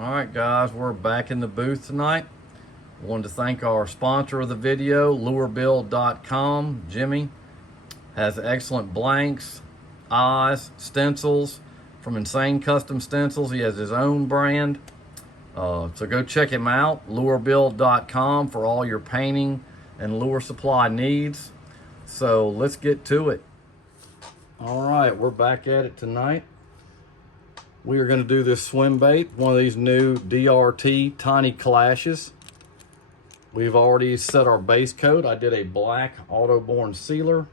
All right, guys, we're back in the booth tonight. Wanted to thank our sponsor of the video, lurebuild.com. Jimmy has excellent blanks, eyes, stencils from Insane Custom Stencils. He has his own brand. So go check him out, lurebuild.com, for all your painting and lure supply needs. So let's get to it. All right, we're back at it tonight. We are going to do this swim bait, one of these new DRT Tiny Clashes. We've already set our base coat. I did a black auto-borne sealer,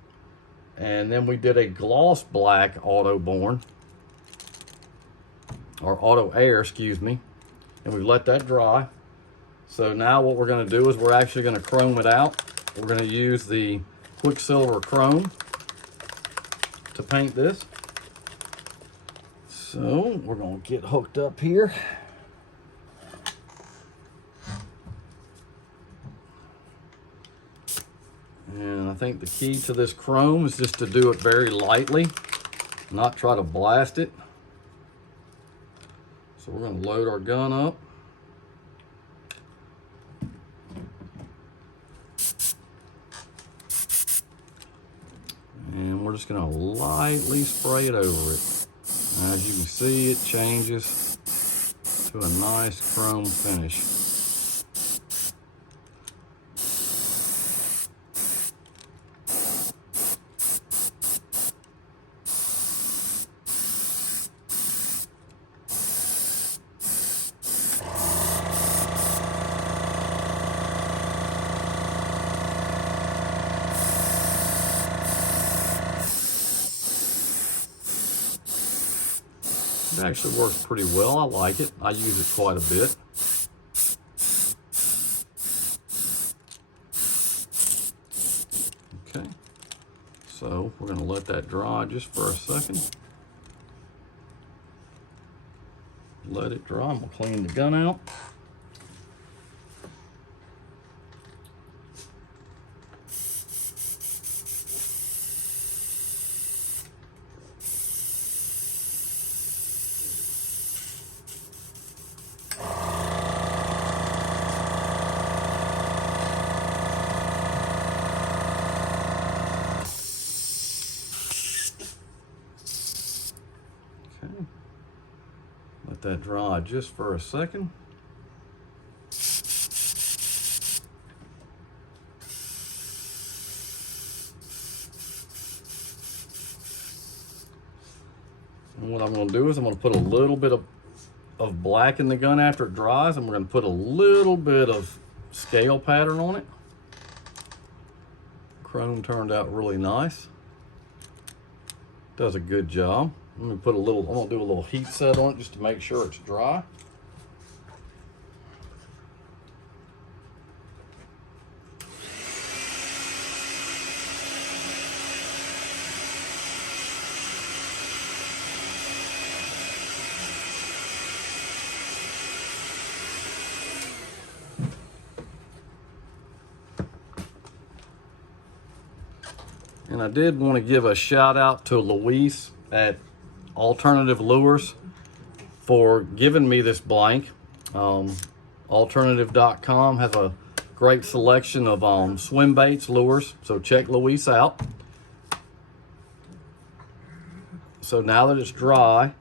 and then we did a gloss black auto-borne, or auto air, excuse me, and we've let that dry. So now what we're going to do is we're actually going to chrome it out. We're going to use the Quicksilver Chrome to paint this. So we're going to get hooked up here. And I think the key to this chrome is just to do it very lightly, not try to blast it. So we're going to load our gun up. And we're just going to lightly spray it over it. As you can see, it changes to a nice chrome finish. It actually works pretty well. I like it. I use it quite a bit. Okay, so we're going to let that dry just for a second. Let it dry. I'm going to clean the gun out. Let that dry just for a second. And what I'm going to do is I'm going to put a little bit of black in the gun after it dries, and we're going to put a little bit of scale pattern on it. Chrome turned out really nice. Does a good job. Let me put a little, I'm gonna do a little heat set on it just to make sure it's dry. And I did want to give a shout out to Luis at Alternative Lures for giving me this blank. Alternative.com has a great selection of swim baits, lures, so check Luis out. So now that it's dry,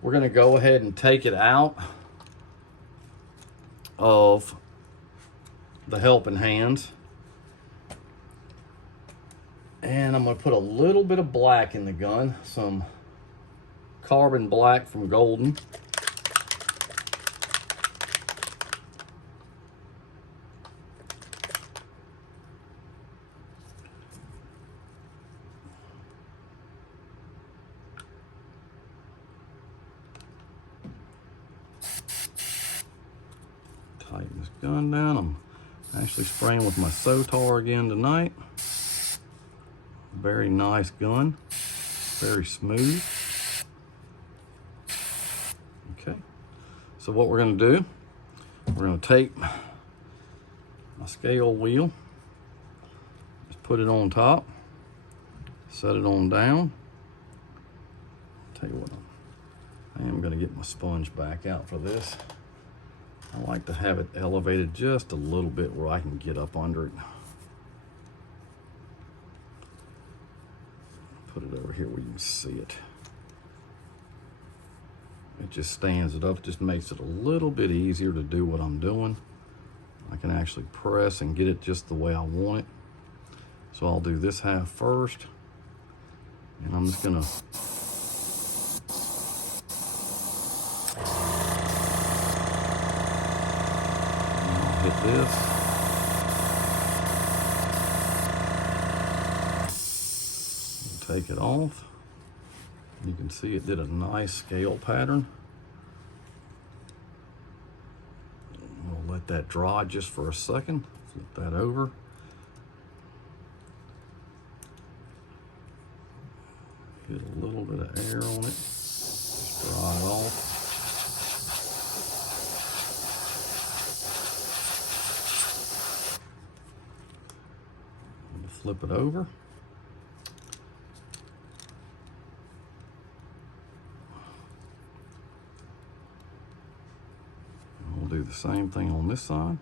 we're going to go ahead and take it out of the helping hands. And I'm going to put a little bit of black in the gun, some carbon black from Golden. Tighten this gun down. I'm actually spraying with my Sotar again tonight. Very nice gun, very smooth. Okay, so what we're going to do, we're going to take my scale wheel, just put it on top, set it on down. Tell you what, I am going to get my sponge back out for this. I like to have it elevated just a little bit where I can get up under it. Put it over here where you can see it. It just stands it up, just makes it a little bit easier to do what I'm doing. I can actually press and get it just the way I want it. So I'll do this half first, and I'm just gonna hit this. Take it off. You can see it did a nice scale pattern. We'll let that dry just for a second. Flip that over. Get a little bit of air on it. Just dry it off. Flip it over. We'll do the same thing on this side.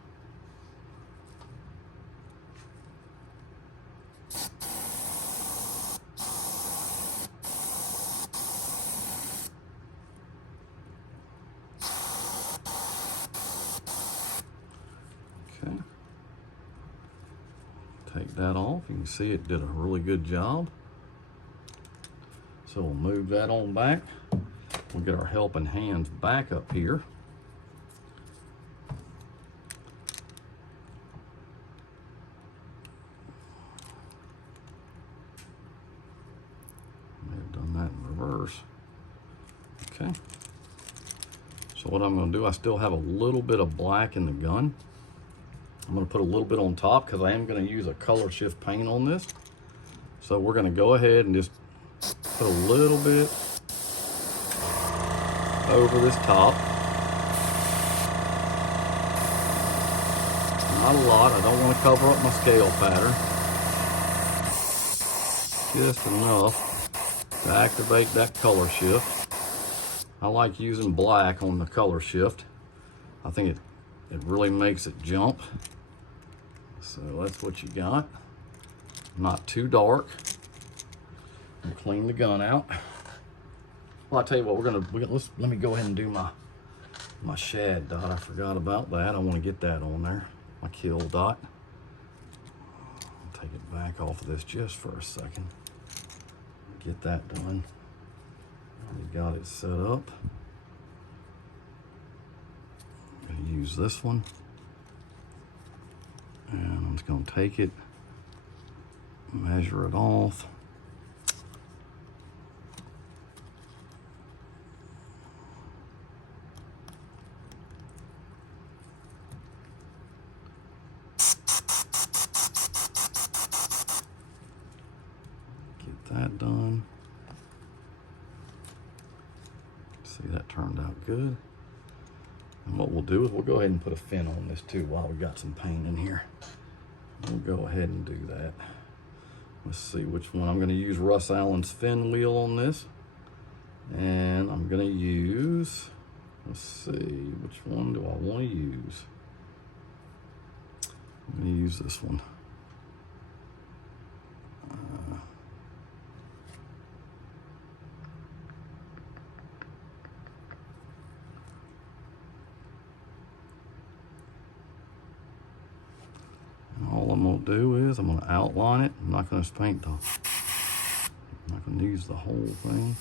Okay. Take that off. You can see it did a really good job. So we'll move that on back. We'll get our helping hands back up here. May have done that in reverse. Okay. So what I'm going to do, I still have a little bit of black in the gun. I'm going to put a little bit on top because I am going to use a color shift paint on this. So we're going to go ahead and just put a little bit over this top. Not a lot. I don't want to cover up my scale pattern. Just enough to activate that color shift. I like using black on the color shift. I think it really makes it jump. So that's what you got. Not too dark. And clean the gun out. Well, I'll tell you what, let me go ahead and do my shad dot. I forgot about that. I want to get that on there. My kill dot. I'll take it back off of this just for a second. Get that done. Already got it set up. I'm going to use this one. And I'm just going to take it, measure it off. Get that done. See, that turned out good. And what we'll do is we'll go ahead and put a fin on this too while we got some paint in here. We'll go ahead and do that. Let's see which one. I'm going to use Russ Allen's fin wheel on this. And I'm going to use, let's see, which one do I want to use? I'm going to use this one. All I'm going to do is I'm going to outline it. I'm not going to paint I'm not going to use the whole thing.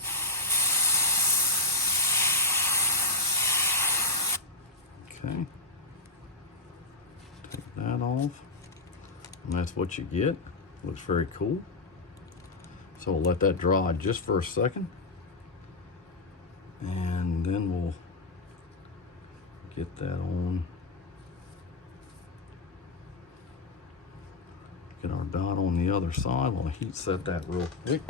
Okay. Take that off. And that's what you get. Looks very cool. So we'll let that dry just for a second. And then we'll get that on. Get our dot on the other side. We'll heat set that real quick.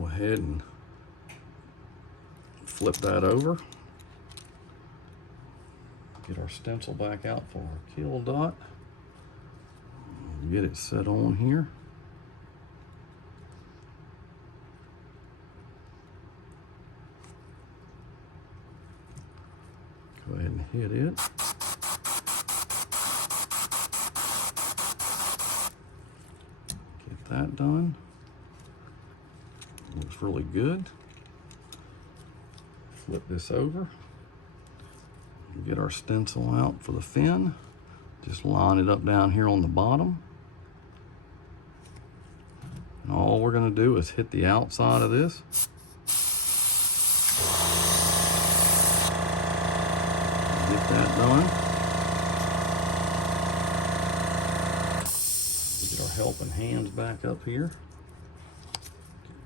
go ahead and flip that over. Get our stencil back out for our kill dot. Get it set on here. Go ahead and hit it. Get that done. Looks really good. Flip this over. Get our stencil out for the fin. Just line it up down here on the bottom. And all we're going to do is hit the outside of this. Get that done. Get our helping hands back up here.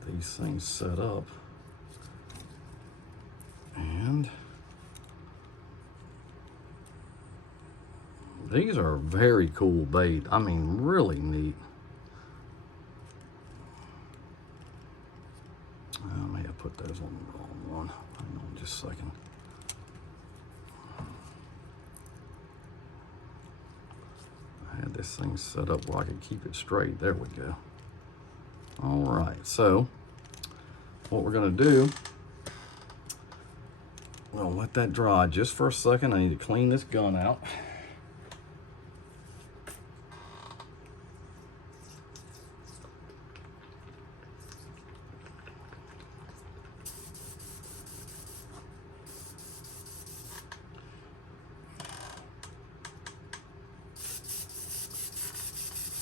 Get these things set up. And these are very cool bait. I mean, really neat. I may have put those on the wrong one. Hang on just a second. I had this thing set up where I could keep it straight. There we go. All right, so what we're gonna do, we'll let that dry just for a second. I need to clean this gun out.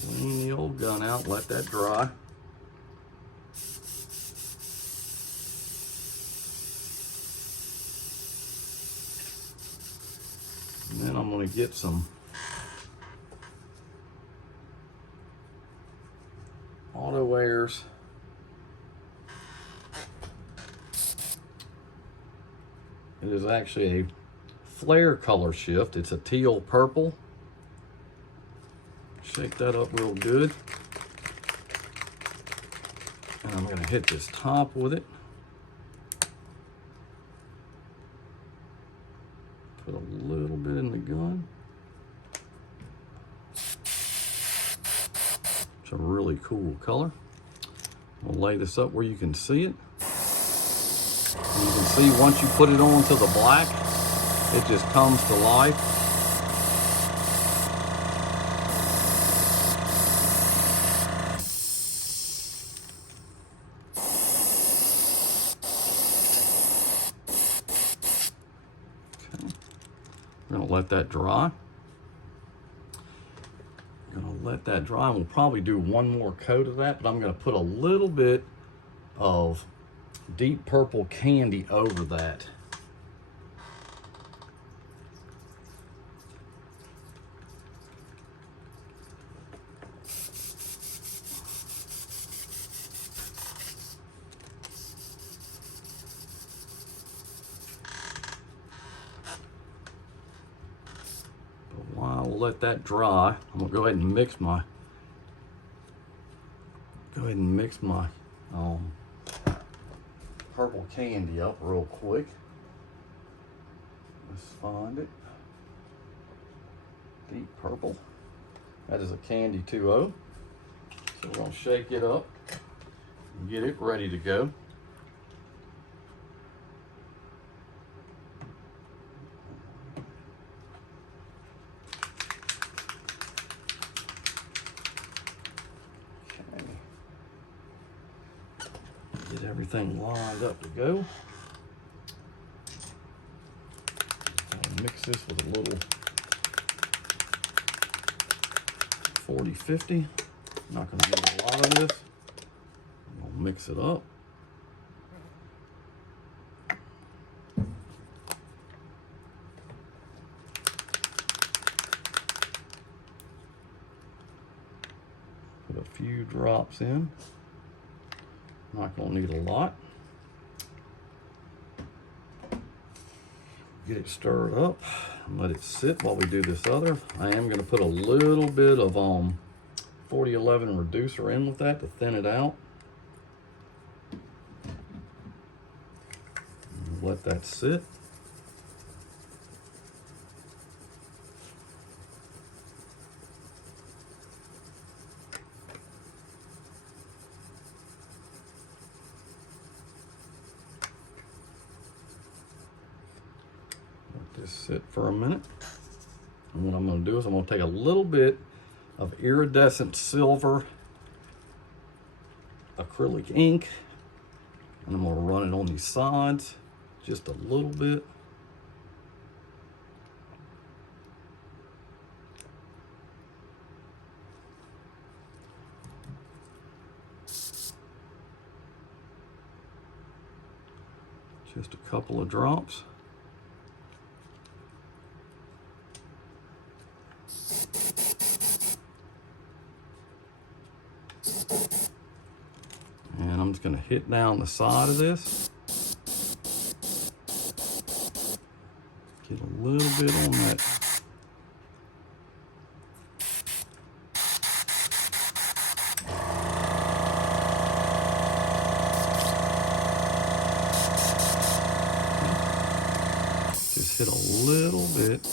Clean the old gun out, let that dry. And then I'm going to get some auto airs. It is actually a Flair color shift. It's a teal purple. Shake that up real good. And I'm going to hit this top with it. Put a little bit in the gun. It's a really cool color. We'll lay this up where you can see it. And you can see once you put it onto the black, it just comes to life. I'm gonna let that dry. I'm gonna let that dry. We'll probably do one more coat of that, but I'm gonna put a little bit of deep purple candy over that. While we'll let that dry, I'm gonna go ahead and mix my purple candy up real quick. Let's find it. Deep purple. That is a Candy 2.0. So we're gonna shake it up and get it ready to go. Get everything lined up to go. I'll mix this with a little 40-50. Not going to need a lot of this. I'll mix it up. Put a few drops in. Not going to need a lot. Get it stirred up and let it sit while we do this other. I am going to put a little bit of 4011 reducer in with that to thin it out. let that sit. Let this sit for a minute. And what I'm going to do is I'm going to take a little bit of iridescent silver acrylic ink, and I'm going to run it on these sides just a little bit. Just a couple of drops. And I'm just going to hit down the side of this. Get a little bit on that. Just hit a little bit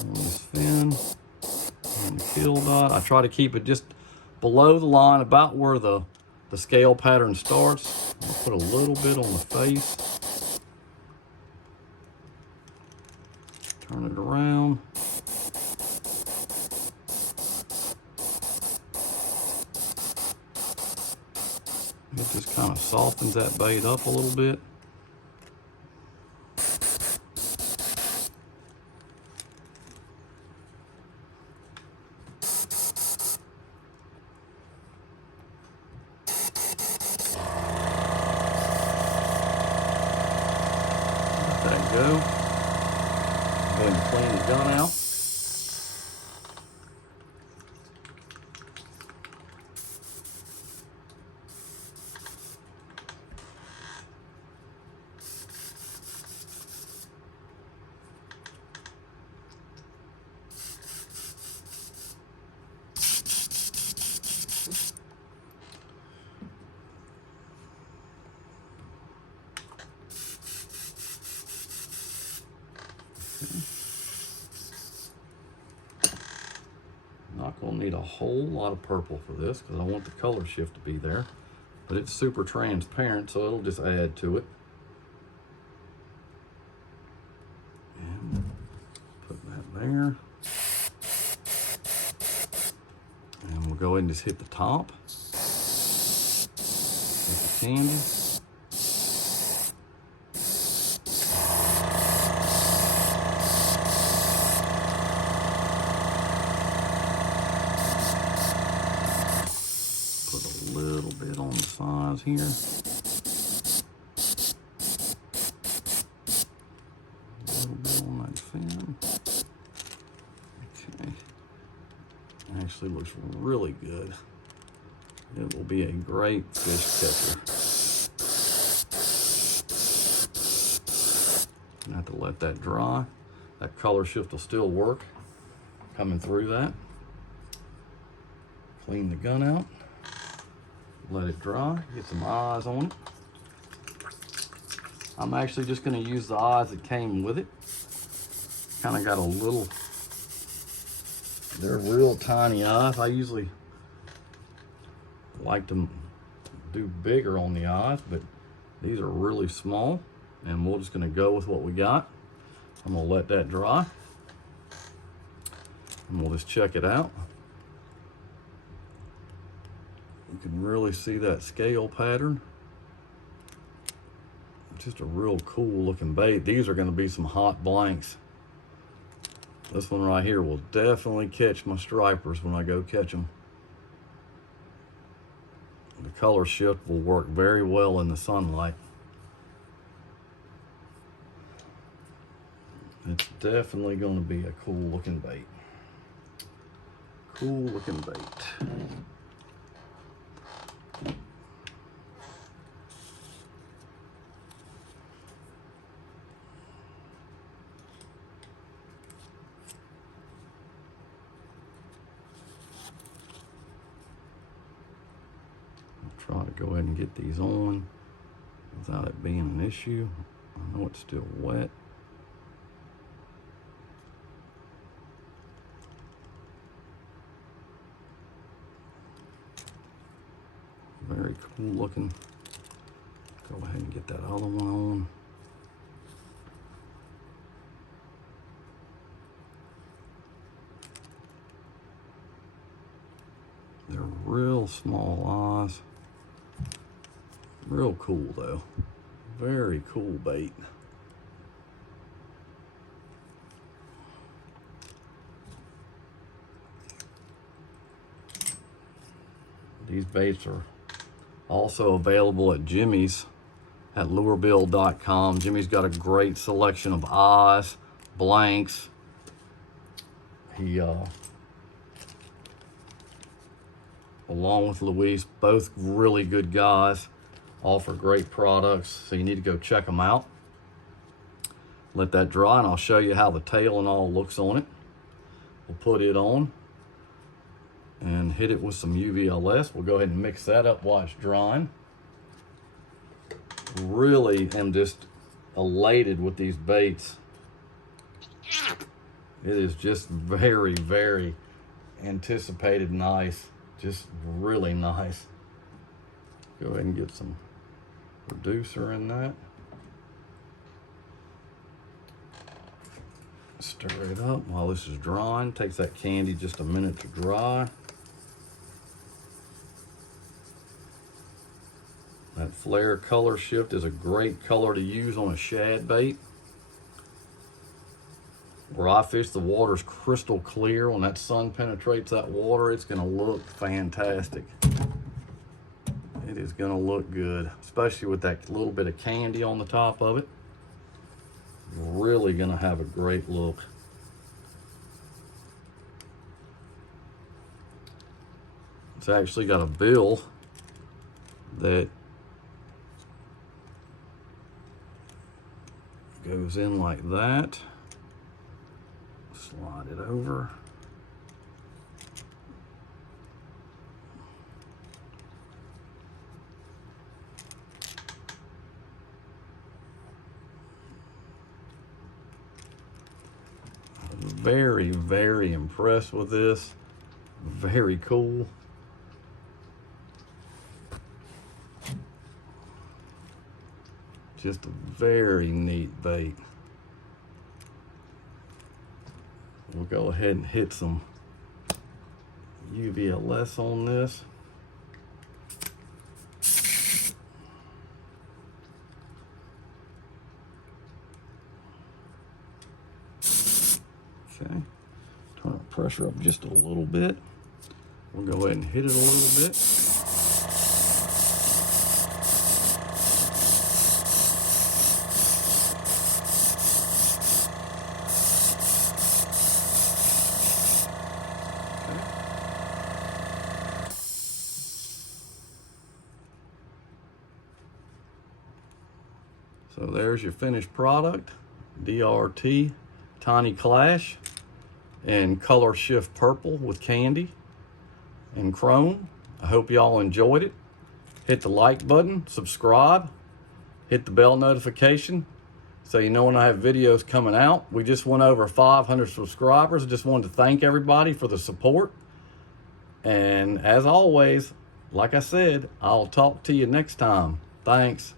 on this fin and the Teal dot. I try to keep it just below the line, about where the scale pattern starts. I'll put a little bit on the face. Turn it around. It just kind of softens that bait up a little bit. Let that go. Go ahead and clean the gun out. Not going to need a whole lot of purple for this because I want the color shift to be there, but it's super transparent, so it'll just add to it. And put that there. And we'll go ahead and just hit the top with the candy. Little bit on the sides here. A little bit on that fin. Okay. Actually looks really good. It will be a great fish catcher. I have to let that dry. That color shift will still work coming through that. Clean the gun out. Let it dry, get some eyes on it. I'm actually just going to use the eyes that came with it. Kind of got a little, they're real tiny eyes. I usually like to do bigger on the eyes, but these are really small, and we're just going to go with what we got. I'm going to let that dry, and we'll just check it out. You can really see that scale pattern. Just a real cool looking bait. These are going to be some hot blanks. This one right here will definitely catch my stripers when I go catch them. The color shift will work very well in the sunlight. It's definitely going to be a cool looking bait. Cool looking bait. try to go ahead and get these on without it being an issue. I know it's still wet. Very cool looking. Go ahead and get that other one on. They're real small eyes. Real cool though. Very cool bait. These baits are also available at Jimmy's at lurebill.com. Jimmy's got a great selection of eyes, blanks. He along with Luis, both really good guys, offer great products, so you need to go check them out. Let that dry and I'll show you how the tail and all looks on it. We'll put it on and hit it with some UVLS. We'll go ahead and mix that up while it's drying. Really am just elated with these baits. It is just very, very anticipated nice. Just really nice. Go ahead and get some reducer in that. Stir it up while this is drying. Takes that candy just a minute to dry. That Flair color shift is a great color to use on a shad bait. Where I fish, the water's crystal clear. When that sun penetrates that water, it's gonna look fantastic. It is gonna look good, especially with that little bit of candy on the top of it. Really gonna have a great look. It's actually got a bill that goes in like that. Slide it over. Very, very impressed with this. Very cool. Just a very neat bait. We'll go ahead and hit some UVLS on this. Okay, turn the pressure up just a little bit. We'll go ahead and hit it a little bit. So there's your finished product, DRT Tiny Clash and Color Shift Purple with candy and chrome. I hope y'all enjoyed it. Hit the like button, subscribe, hit the bell notification so you know when I have videos coming out. We just went over 500 subscribers. I just wanted to thank everybody for the support. And as always, like I said, I'll talk to you next time. Thanks.